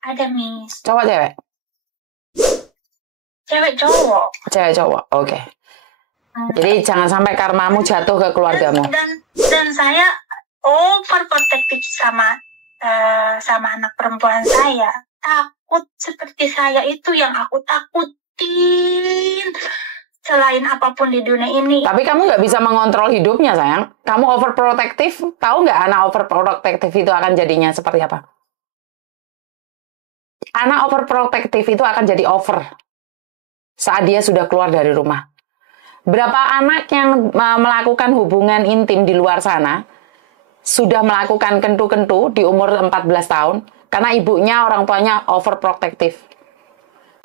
Ada, Miss. Cowok cewek? Cewek cowok. Cewek cowok, oke. Jadi jangan sampai karmamu jatuh ke keluargamu. Dan saya overprotective sama anak perempuan saya. Takut seperti saya itu yang aku takutin. Selain apapun di dunia ini. Tapi kamu nggak bisa mengontrol hidupnya, sayang. Kamu overprotective. Tahu nggak anak overprotective itu akan jadinya seperti apa? Anak overprotective itu akan jadi over saat dia sudah keluar dari rumah. Berapa anak yang melakukan hubungan intim di luar sana sudah melakukan kentu-kentu di umur 14 tahun karena ibunya, orang tuanya overprotective.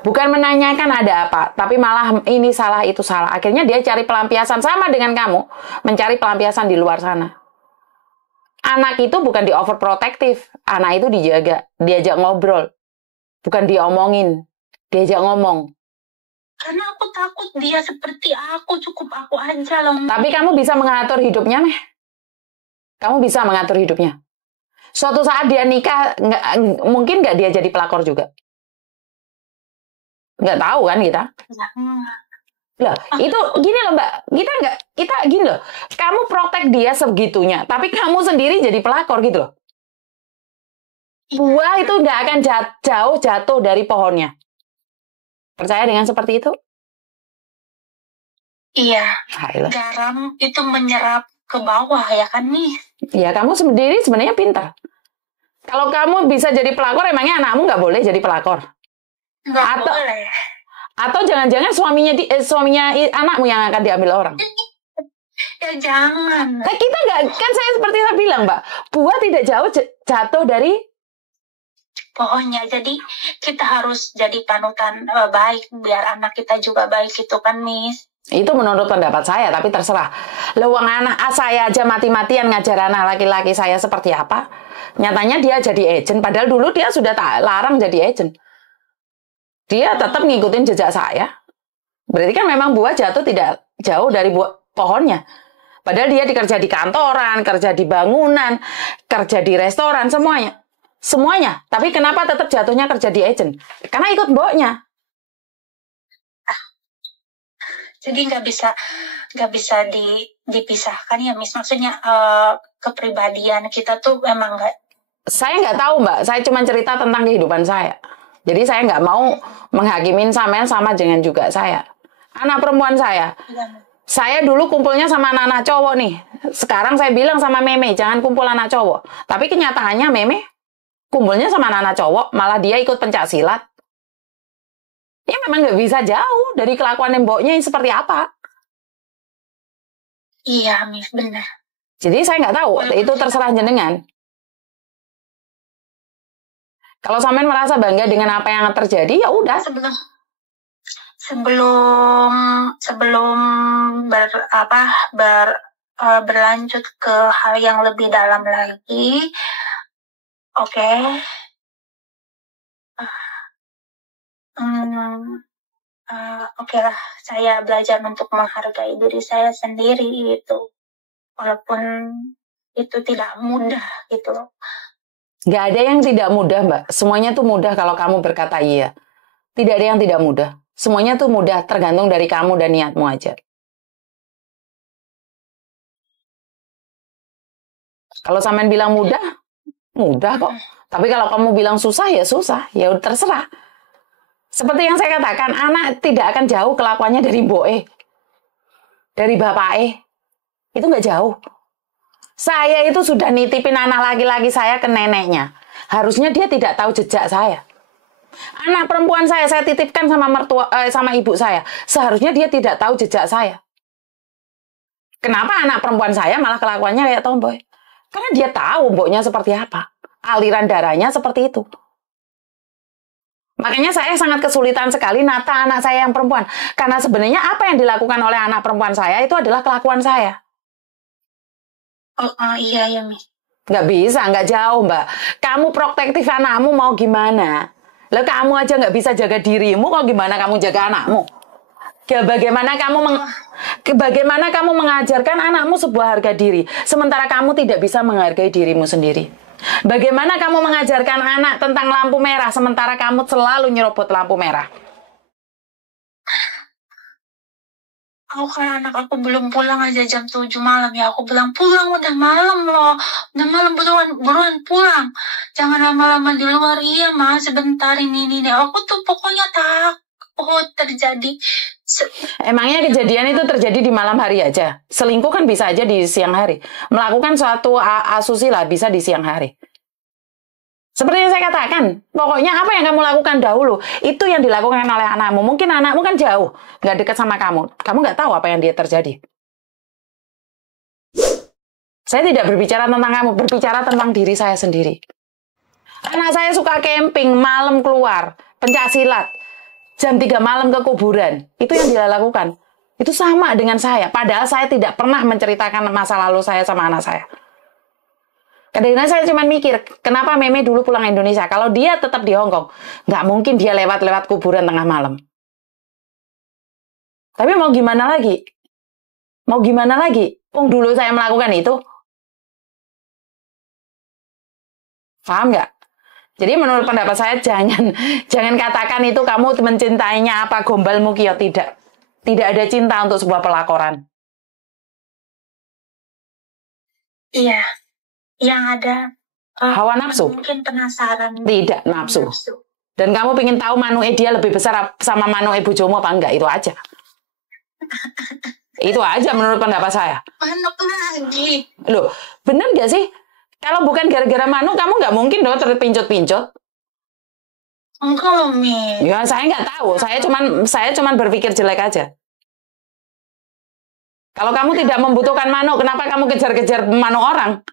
Bukan menanyakan ada apa, tapi malah ini salah, itu salah. Akhirnya dia cari pelampiasan sama dengan kamu, mencari pelampiasan di luar sana. Anak itu bukan di overprotective, anak itu dijaga, diajak ngobrol. Bukan diomongin, diajak ngomong. Karena aku takut dia seperti aku, cukup aku aja loh. Tapi kamu bisa mengatur hidupnya, Meh. Kamu bisa mengatur hidupnya. Suatu saat dia nikah, mungkin nggak dia jadi pelakor juga? Nggak tahu kan kita? Lah, itu gini loh Mbak, kita gini loh. Kamu protect dia segitunya, tapi kamu sendiri jadi pelakor gitu loh. Buah itu nggak akan jauh jatuh dari pohonnya. Percaya dengan seperti itu? Iya. Ayolah. Garam itu menyerap ke bawah ya kan nih? Ya kamu sendiri sebenarnya pintar. Kalau kamu bisa jadi pelakor, emangnya anakmu nggak boleh jadi pelakor? Nggak boleh. Atau jangan-jangan suaminya anakmu yang akan diambil orang? Ya jangan. Nah, kita nggak, kan saya seperti saya bilang Mbak, buah tidak jauh jatuh dari pohonnya. Jadi kita harus jadi panutan baik biar anak kita juga baik itu kan, Miss. Itu menurut pendapat saya, tapi terserah. Lewang anak saya aja mati-matian ngajar anak laki-laki saya seperti apa. Nyatanya dia jadi agent, padahal dulu dia sudah tak larang jadi agent. Dia tetap ngikutin jejak saya. Berarti kan memang buah jatuh tidak jauh dari pohonnya. Padahal dia dikerja di kantoran, kerja di bangunan, kerja di restoran, semuanya. Semuanya. Tapi kenapa tetap jatuhnya kerja di agent? Karena ikut mboknya. Jadi nggak bisa dipisahkan ya, Miss. Maksudnya kepribadian kita tuh memang nggak. Saya nggak tahu Mbak. Saya cuma cerita tentang kehidupan saya. Jadi saya nggak mau menghakimin sama dengan juga saya. Anak perempuan saya. Saya dulu kumpulnya sama anak-anak cowok nih. Sekarang saya bilang sama Meme, jangan kumpul anak cowok. Tapi kenyataannya Meme kumpulnya sama anak-anak cowok, malah dia ikut pencak silat. Dia memang nggak bisa jauh dari kelakuan mboknya yang seperti apa. Iya, Miss, benar. Jadi saya nggak tahu, itu terserah jenengan. Kalau sampean merasa bangga dengan apa yang terjadi, ya udah. Sebelum berlanjut ke hal yang lebih dalam lagi, oke. Oke lah, saya belajar untuk menghargai diri saya sendiri itu, walaupun itu tidak mudah gitu loh. Gak ada yang tidak mudah Mbak, semuanya tuh mudah kalau kamu berkata iya. Tidak ada yang tidak mudah, semuanya tuh mudah, tergantung dari kamu dan niatmu aja. Kalau sampean bilang mudah, mudah kok. Tapi kalau kamu bilang susah, ya terserah. Seperti yang saya katakan, anak tidak akan jauh kelakuannya dari mboke, dari bapake. Itu nggak jauh. Saya itu sudah nitipin anak laki-laki saya ke neneknya. Harusnya dia tidak tahu jejak saya. Anak perempuan saya titipkan sama ibu saya. Seharusnya dia tidak tahu jejak saya. Kenapa anak perempuan saya malah kelakuannya kayak tomboy? Karena dia tahu mboknya seperti apa. Aliran darahnya seperti itu. Makanya saya sangat kesulitan sekali nata anak saya yang perempuan. Karena sebenarnya apa yang dilakukan oleh anak perempuan saya itu adalah kelakuan saya. Iya ya, Miss. Nggak bisa, nggak jauh Mbak. Kamu protektif anakmu mau gimana? Lah kamu aja nggak bisa jaga dirimu, kok gimana kamu jaga anakmu? Bagaimana kamu mengajarkan anakmu sebuah harga diri, sementara kamu tidak bisa menghargai dirimu sendiri? Bagaimana kamu mengajarkan anak tentang lampu merah sementara kamu selalu nyerobot lampu merah? Aku kan anak aku belum pulang aja jam 7 malam ya. Aku bilang pulang udah malam loh. Udah malam buruan pulang. Jangan lama-lama di luar. Iya mas sebentar ini. Aku tuh pokoknya takut terjadi. Emangnya kejadian itu terjadi di malam hari aja? Selingkuh kan bisa aja di siang hari. Melakukan suatu asusila bisa di siang hari. Seperti yang saya katakan, pokoknya apa yang kamu lakukan dahulu, itu yang dilakukan oleh anakmu. Mungkin anakmu kan jauh, nggak dekat sama kamu. Kamu nggak tahu apa yang dia terjadi. Saya tidak berbicara tentang kamu, berbicara tentang diri saya sendiri. Anak saya suka camping, malam keluar, pencaksilat, jam 3 malam ke kuburan. Itu yang dia lakukan. Itu sama dengan saya, padahal saya tidak pernah menceritakan masa lalu saya sama anak saya. Kadang-kadang saya cuma mikir, kenapa Meme dulu pulang Indonesia? Kalau dia tetap di Hong Kong, nggak mungkin dia lewat-lewat kuburan tengah malam. Tapi mau gimana lagi? Mau gimana lagi? Dulu saya melakukan itu. Paham nggak? Jadi menurut pendapat saya, jangan katakan itu kamu mencintainya apa gombal mukio. Tidak. Tidak ada cinta untuk sebuah pelakoran. Iya. Yang ada hawa nafsu. Mungkin penasaran. Tidak, nafsu. Dan kamu pengen tahu manuk dia lebih besar sama manuk bojomu apa enggak, itu aja. Itu aja menurut pendapat saya. Manuk lagi. Loh, bener nggak sih? Kalau bukan gara-gara manuk, kamu nggak mungkin dong terpincut-pincut. Enggak loh, Mi. Ya, saya nggak tahu. Saya cuman berpikir jelek aja. Kalau kamu tidak membutuhkan manuk, kenapa kamu kejar-kejar manuk orang?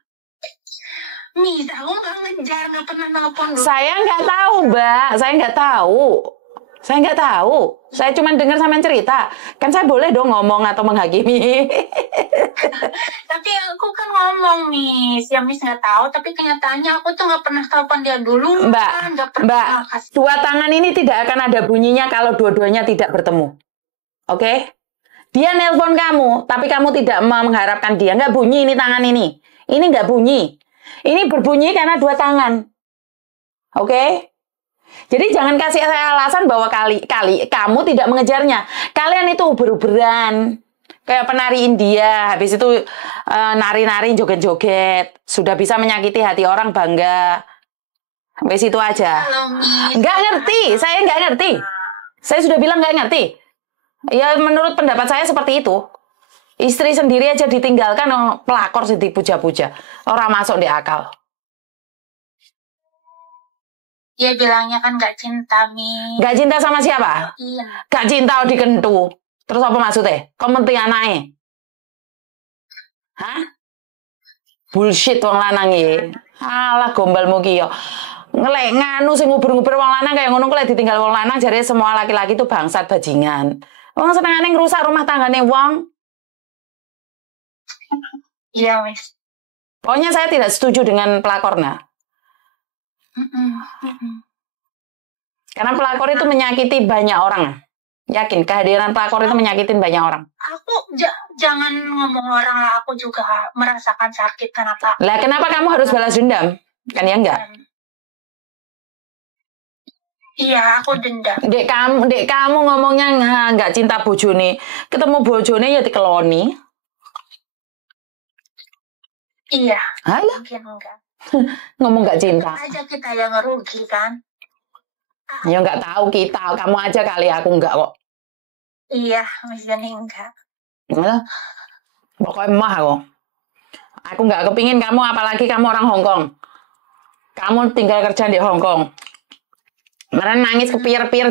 Mis, aku nggak ngejar, nggak pernah nelpon. Saya nggak tahu, Mbak. Saya nggak tahu. Saya cuma dengar sama cerita. Kan saya boleh dong ngomong atau menghakimi. Tapi aku kan ngomong, Mis. Ya, Mis nggak tahu. Tapi kenyataannya aku tuh nggak pernah telepon dia dulu. Mbak, dua tangan ini tidak akan ada bunyinya kalau dua-duanya tidak bertemu. Oke? Dia nelpon kamu, tapi kamu tidak mengharapkan dia. Nggak bunyi ini tangan ini. Ini nggak bunyi. Ini berbunyi karena dua tangan. Oke? Jadi jangan kasih saya alasan bahwa kali kamu tidak mengejarnya. Kalian itu uber-uberan. Kayak penari India. Habis itu nari-nari, joget-joget. Sudah bisa menyakiti hati orang, bangga. Habis itu aja. Nggak ngerti. Saya nggak ngerti. Saya sudah bilang nggak ngerti. Ya menurut pendapat saya seperti itu. Istri sendiri aja ditinggalkan, pelakor sih dipuja-puja. Orang masuk di akal. Dia bilangnya kan gak cinta, Mi. Gak cinta sama siapa? Iya. Gak cinta dikentu. Terus apa maksudnya? Komentar anaknya? Hah? Bullshit wong lanang iki. Alah gombalmu ki yo. Ngelek nganu sing ngubur-ngubur wong lanang kayak ngono kuwi ditinggal wong lanang jare semua laki-laki itu bangsat bajingan. Wong senengane ngrusak rumah tanggane wong. Iya, Wis. Pokoknya saya tidak setuju dengan pelakornya. Karena pelakor itu menyakiti banyak orang. Yakin, kehadiran pelakor itu menyakitin banyak orang. Aku jangan ngomong orang lah, aku juga merasakan sakit kenapa. Lah kenapa kamu harus balas dendam? Kan ya enggak? Iya, aku dendam. Dek kamu ngomongnya nggak cinta bojone. Ketemu bojone ya dikeloni. Iya. Alah. Mungkin enggak. Ngomong nggak cinta. Aja kita yang ngerugi kan. Ya nggak tahu kita. Kamu aja kali, aku nggak kok. Iya, misalnya enggak. Pokoknya mah kok. Aku nggak kepingin kamu, apalagi kamu orang Hong Kong. Kamu tinggal kerja di Hong Kong. Kemarin nangis kepir-pir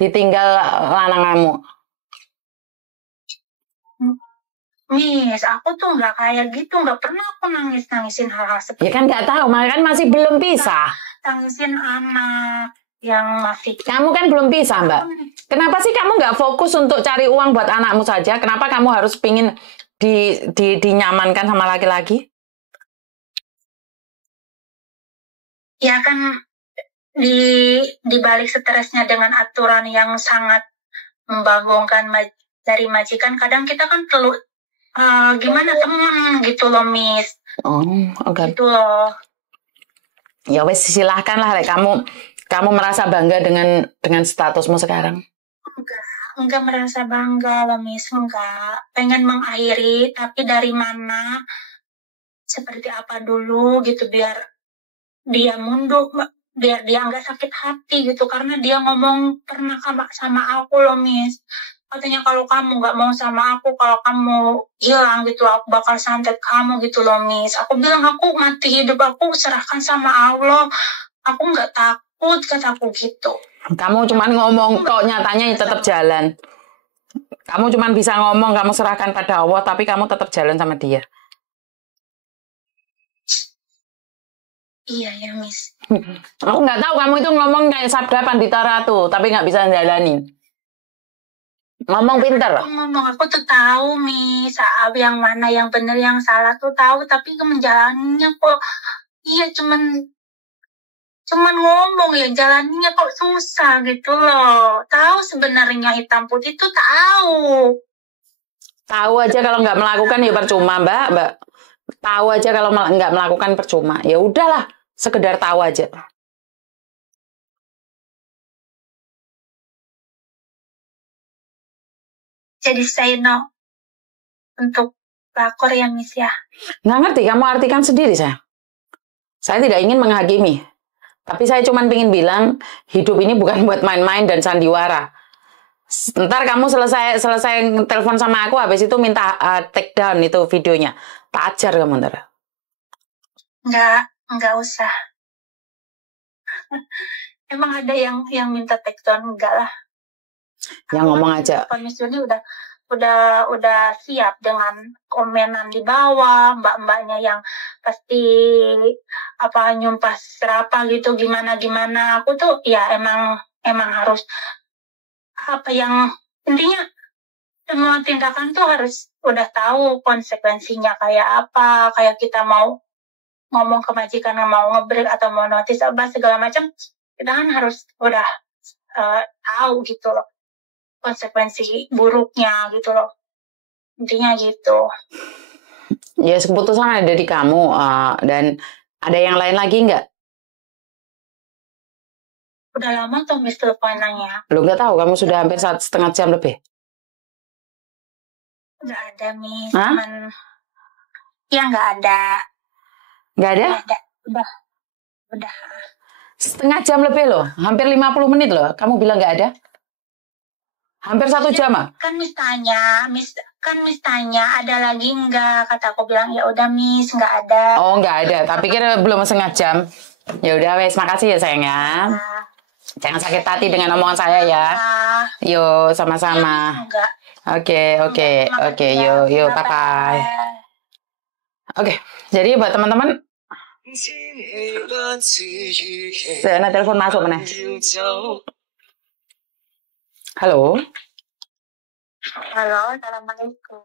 ditinggal lanang kamu. Miss, aku tuh nggak kayak gitu, nggak pernah aku nangis-nangisin hal-hal seperti itu. Ya kan nggak tahu, makanya kan masih belum pisah. Nangisin anak yang masih. Kamu kan belum pisah, Mbak. Kenapa sih kamu nggak fokus untuk cari uang buat anakmu saja? Kenapa kamu harus pingin dinyamankan sama laki-laki? Ya kan di balik stresnya dengan aturan yang sangat membangunkan dari majikan, kadang kita kan gimana temen gitu loh, Miss. Oh, oke. Gitu loh. Ya wes silahkan lah, Rek. Kamu merasa bangga dengan statusmu sekarang? Enggak merasa bangga loh, Miss. Enggak. Pengen mengakhiri, tapi dari mana, seperti apa dulu gitu, biar dia mundur, biar dia nggak sakit hati gitu. Karena dia ngomong pernah sama aku loh, Miss. Katanya kalau kamu nggak mau sama aku, kalau kamu hilang gitu, aku bakal santet kamu gitu loh, Miss. Aku bilang aku mati hidup aku serahkan sama Allah. Aku nggak takut, kataku gitu. Kamu cuman ngomong kok, nyatanya tetap jalan. Kamu cuman bisa ngomong, kamu serahkan pada Allah, tapi kamu tetap jalan sama dia. Iya ya, Miss. Aku nggak tahu kamu itu ngomong kayak sabda Pandita Ratu, tapi nggak bisa jalanin. Ngomong pinter. Ngomong aku tuh tahu, Miss, yang mana yang benar yang salah tuh tahu, tapi menjalaninya kok iya cuman ngomong ya, jalannya kok susah gitu loh. Tahu sebenarnya hitam putih tuh tahu. Tahu aja kalau nggak melakukan ya percuma, Mbak. Tahu aja kalau nggak melakukan percuma. Ya udahlah, sekedar tahu aja. Jadi say no untuk pelakor ya, Miss ya. Nggak ngerti, kamu artikan sendiri, saya. Saya tidak ingin menghakimi. Tapi saya cuma ingin bilang, hidup ini bukan buat main-main dan sandiwara. Ntar kamu selesai telepon sama aku, habis itu minta take down itu videonya. Tak ajar kamu ntar. Enggak usah. Emang ada yang minta take down? Enggak lah. Yang ngomong aja. Miss Juni udah siap dengan komenan di bawah, mbak-mbaknya yang pasti nyumpas serapa gitu, gimana aku tuh ya emang harus yang intinya semua tindakan tuh harus udah tahu konsekuensinya kayak apa, kayak kita mau ngomong ke majikan, mau ngebreak atau mau notice apa segala macam, kita kan harus udah tahu gitu loh konsekuensi buruknya gitu loh, intinya gitu. Ya keputusan ada di kamu, dan ada yang lain lagi nggak? Udah lama tuh Miss teleponannya. Lu nggak tahu, kamu sudah hampir 1,5 jam lebih. Nggak ada, Miss. Ya nggak ada. Nggak ada? Nggak ada. Udah. 1,5 jam lebih loh, hampir 50 menit loh. Kamu bilang nggak ada? Hampir 1 jam ah? Kan Miss tanya, ada lagi nggak? Kata aku bilang ya udah Miss, nggak ada. Oh nggak ada, tapi kira belum 1,5 jam. Ya udah wes, makasih ya sayang ya. Jangan sakit hati dengan omongan saya ya. Yo, sama-sama. Oke, yo, bye-bye. Oke, jadi buat teman-teman, saya telepon masuk mana? Halo. Halo, assalamualaikum.